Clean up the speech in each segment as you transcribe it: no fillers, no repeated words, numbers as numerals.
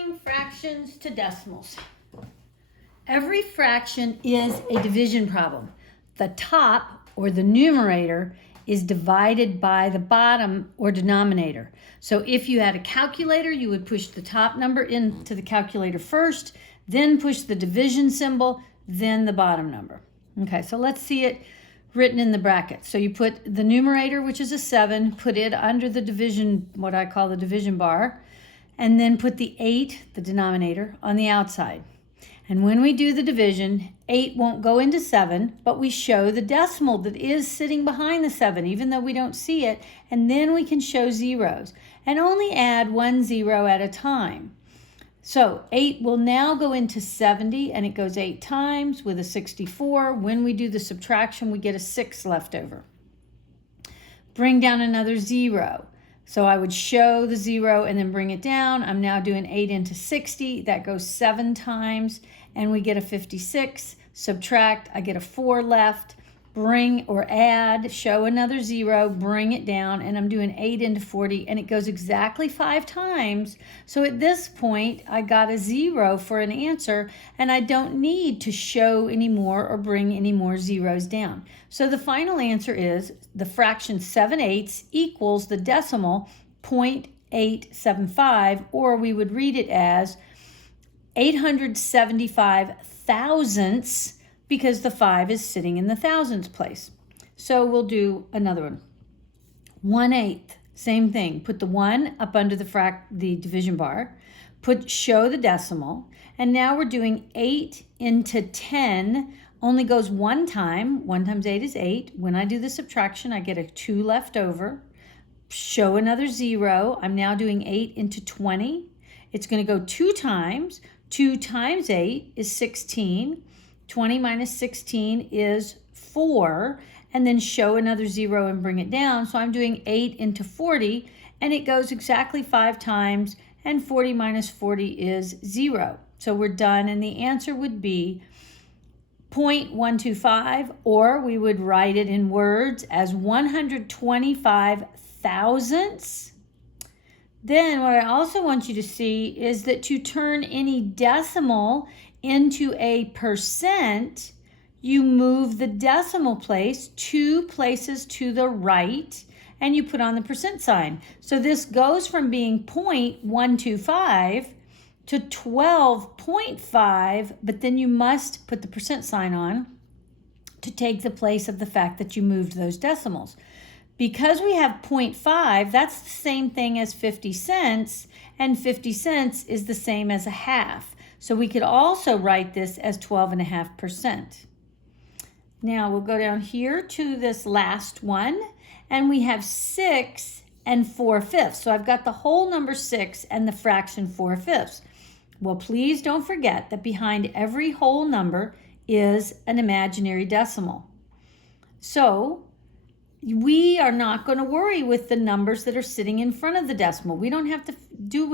Converting fractions to decimals. Every fraction is a division problem. The top, or the numerator, is divided by the bottom, or denominator. So if you had a calculator, you would push the top number into the calculator first, then push the division symbol, then the bottom number. Okay, so let's see it written in the bracket. So you put the numerator, which is a 7, put it under the division, what I call the division bar, and then put the 8, the denominator, on the outside. And when we do the division, 8 won't go into 7, but we show the decimal that is sitting behind the 7, even though we don't see it, and then we can show zeros, and only add 1 0 at a time. So 8 will now go into 70, and it goes 8 times with a 64. When we do the subtraction, we get a 6 left over. Bring down another 0. So I would show the 0 and then bring it down. I'm now doing 8 into 60. That goes 7 times, and we get a 56. Subtract, I get a 4 left. Bring or add, show another 0, bring it down, and I'm doing 8 into 40, and it goes exactly 5 times. So at this point, I got a 0 for an answer, and I don't need to show any more or bring any more zeros down. So the final answer is the fraction 7/8 equals the decimal 0.875, or we would read it as 875 thousandths, because the 5 is sitting in the thousands place. So we'll do another one. 1/8, same thing. Put the 1 up under the division bar. Show the decimal. And now we're doing 8 into 10. Only goes 1 time. 1 times 8 is 8. When I do the subtraction, I get a 2 left over. Show another 0. I'm now doing 8 into 20. It's going to go 2 times. 2 times 8 is 16. 20 minus 16 is 4, and then show another 0 and bring it down. So I'm doing 8 into 40, and it goes exactly 5 times, and 40 minus 40 is 0. So we're done, and the answer would be 0.125, or we would write it in words as 125 thousandths. Then what I also want you to see is that to turn any decimal into a percent, you move the decimal place 2 places to the right, and you put on the percent sign. So this goes from being 0.125 to 12.5, but then you must put the percent sign on to take the place of the fact that you moved those decimals. Because we have 0.5, that's the same thing as 50 cents, and 50 cents is the same as a half. So we could also write this as 12.5%. Now we'll go down here to this last one, and we have 6 and 4/5. So I've got the whole number 6 and the fraction 4/5. Well, please don't forget that behind every whole number is an imaginary decimal. So we are not going to worry with the numbers that are sitting in front of the decimal. We don't have to deal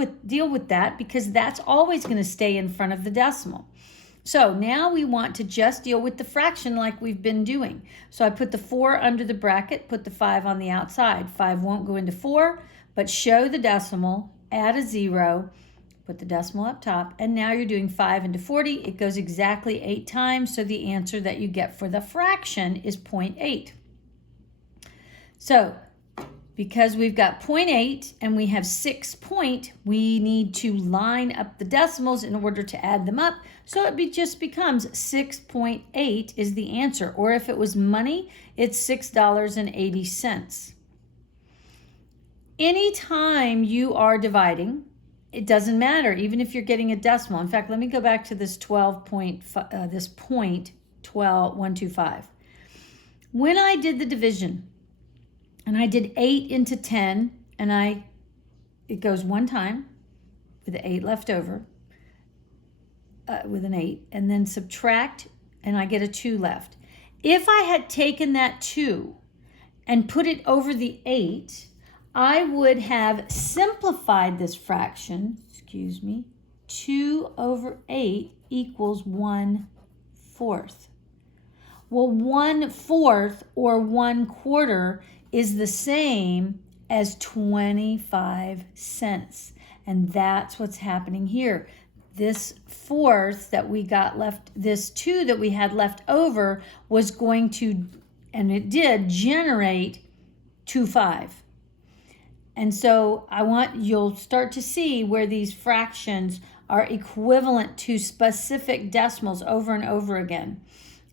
with that, because that's always going to stay in front of the decimal. So now we want to just deal with the fraction like we've been doing. So I put the 4 under the bracket, put the 5 on the outside. 5 won't go into 4, but show the decimal, add a 0, put the decimal up top, and now you're doing 5 into 40. It goes exactly 8 times, so the answer that you get for the fraction is 0.8. So because we've got 0.8 and we have 6 point, we need to line up the decimals in order to add them up. So it just becomes 6.8 is the answer. Or if it was money, it's $6.80. Anytime you are dividing, it doesn't matter, even if you're getting a decimal. In fact, let me go back to this 125. When I did the division, and I did 8 into 10, and it goes 1 time with the 8 left over, with an 8, and then subtract, and I get a 2 left. If I had taken that 2 and put it over the 8, I would have simplified this fraction, 2 over 8 equals 1/4. Well, 1/4 or 1/4 is the same as 25 cents. And that's what's happening here. This fourth that we got left, this 2 that we had left over was going to, and it did, generate 2/5. And so you'll start to see where these fractions are equivalent to specific decimals over and over again.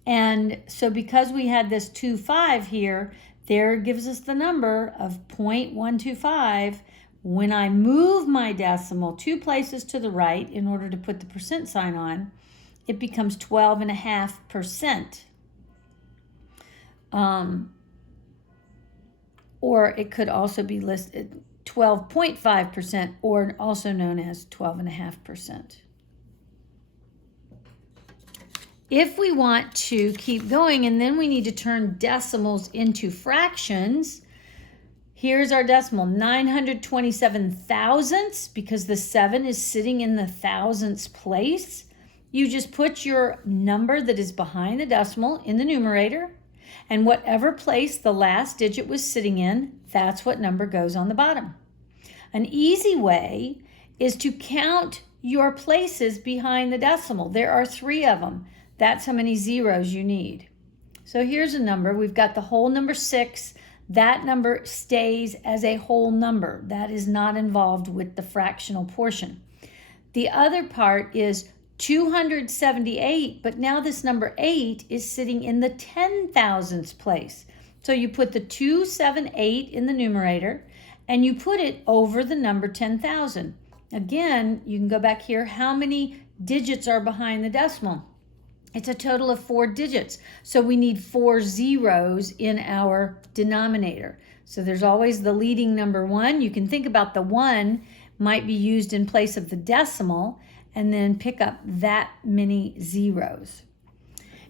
And so because we had this 2/5 here, there gives us the number of 0.125. When I move my decimal 2 places to the right in order to put the percent sign on, it becomes 12.5%. Or it could also be listed 12.5%, or also known as 12.5%. If we want to keep going, and then we need to turn decimals into fractions, here's our decimal, 927 thousandths, because the 7 is sitting in the thousandths place. You just put your number that is behind the decimal in the numerator, and whatever place the last digit was sitting in, that's what number goes on the bottom. An easy way is to count your places behind the decimal. There are 3 of them. That's how many zeros you need. So here's a number. We've got the whole number 6. That number stays as a whole number. That is not involved with the fractional portion. The other part is 278, but now this number 8 is sitting in the 10,000ths place. So you put the 278 in the numerator and you put it over the number 10,000. Again, you can go back here. How many digits are behind the decimal? It's a total of 4 digits. So we need 4 zeros in our denominator. So there's always the leading number 1. You can think about the 1 might be used in place of the decimal, and then pick up that many zeros.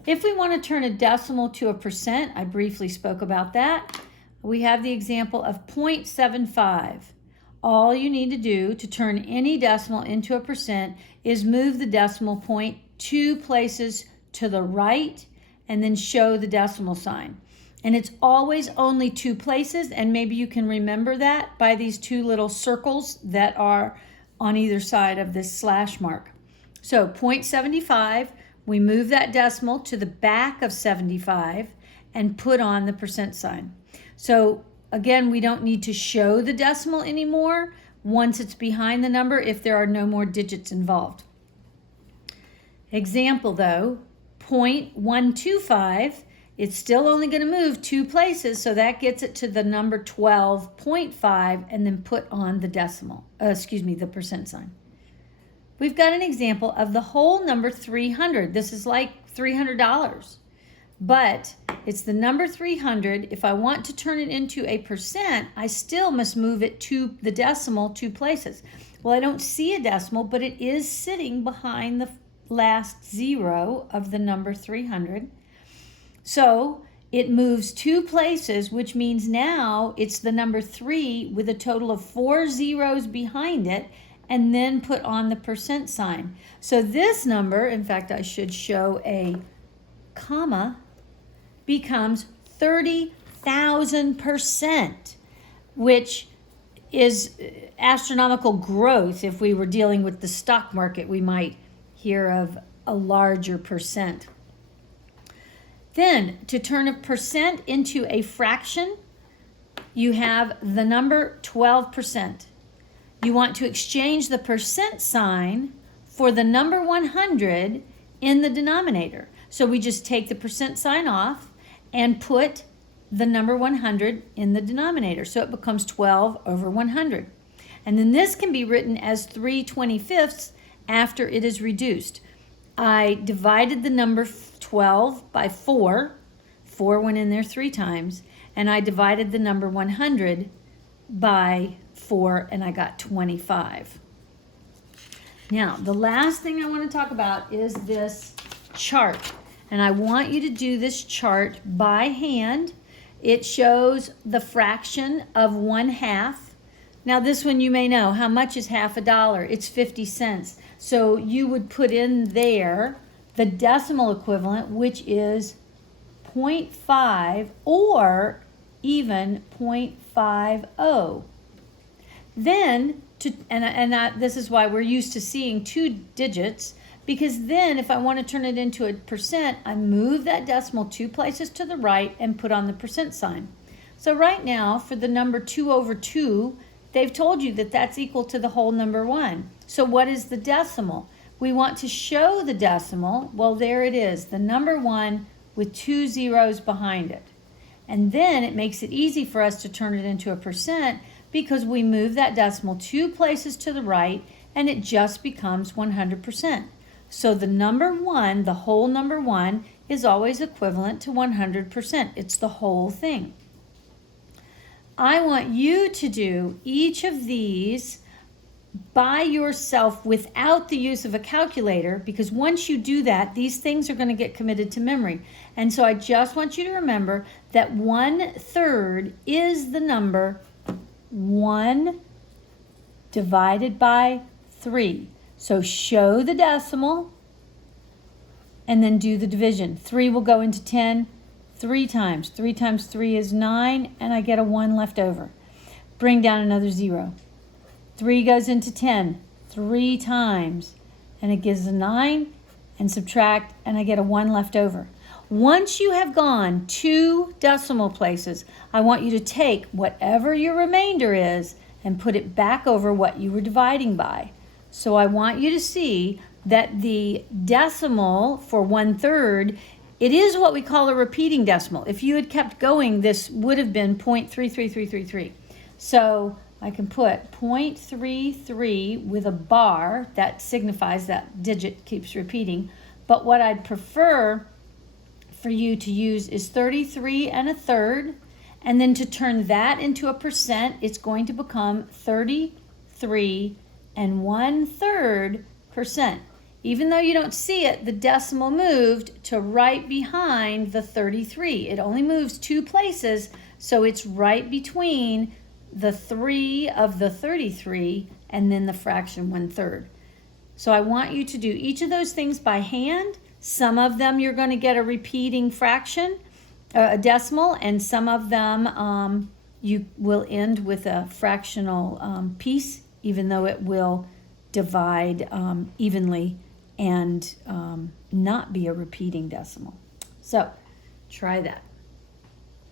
If we want to turn a decimal to a percent, I briefly spoke about that. We have the example of 0.75. All you need to do to turn any decimal into a percent is move the decimal point 2 places to the right and then show the decimal sign. And it's always only 2 places, and maybe you can remember that by these 2 little circles that are on either side of this slash mark. So 0.75, we move that decimal to the back of 75 and put on the percent sign. So again, we don't need to show the decimal anymore once it's behind the number if there are no more digits involved. Example though, 0.125, it's still only going to move 2 places, so that gets it to the number 12.5 and then put on the the percent sign. We've got an example of the whole number 300. This is like $300, but it's the number 300. If I want to turn it into a percent, I still must move it to the decimal 2 places. Well, I don't see a decimal, but it is sitting behind the last 0 of the number 300. So it moves 2 places, which means now it's the number 3 with a total of 4 zeros behind it, and then put on the percent sign. So this number, in fact, I should show a comma, becomes 30,000%, which is astronomical growth. If we were dealing with the stock market, we might hear of a larger percent. Then, to turn a percent into a fraction, you have the number 12%. You want to exchange the percent sign for the number 100 in the denominator. So we just take the percent sign off and put the number 100 in the denominator. So it becomes 12 over 100. And then this can be written as 3/25 after it is reduced. I divided the number 12 by 4. 4 went in there 3 times. And I divided the number 100 by 4, and I got 25. Now, the last thing I want to talk about is this chart. And I want you to do this chart by hand. It shows the fraction of 1/2. Now, this one you may know. How much is half a dollar? It's 50 cents. So you would put in there the decimal equivalent, which is 0.5 or even 0.50. Then, this is why we're used to seeing 2 digits, because then if I want to turn it into a percent, I move that decimal 2 places to the right and put on the percent sign. So right now, for the number 2/2, they've told you that that's equal to the whole number 1. So what is the decimal? We want to show the decimal. Well, there it is, the number 1 with 2 zeros behind it. And then it makes it easy for us to turn it into a percent because we move that decimal 2 places to the right and it just becomes 100%. So the number 1, the whole number 1, is always equivalent to 100%. It's the whole thing. I want you to do each of these by yourself without the use of a calculator, because once you do that, these things are going to get committed to memory. And so I just want you to remember that 1/3 is the number 1 divided by 3. So show the decimal and then do the division. 3 will go into 10 3 times. 3 times 3 is 9, and I get a 1 left over. Bring down another 0. 3 goes into 10 3 times, and it gives a 9, and subtract, and I get a 1 left over. Once you have gone 2 decimal places, I want you to take whatever your remainder is and put it back over what you were dividing by. So I want you to see that the decimal for 1/3, it is what we call a repeating decimal. If you had kept going, this would have been 0.33333. So I can put 0.33 with a bar. That signifies that digit keeps repeating. But what I'd prefer for you to use is 33 1/3. And then to turn that into a percent, it's going to become 33 1/3%. Even though you don't see it, the decimal moved to right behind the 33. It only moves 2 places, so it's right between the 3 of the 33 and then the fraction 1/3. So I want you to do each of those things by hand. Some of them you're going to get a repeating fraction, a decimal, and some of them you will end with a fractional piece, even though it will divide evenly and not be a repeating decimal. So try that.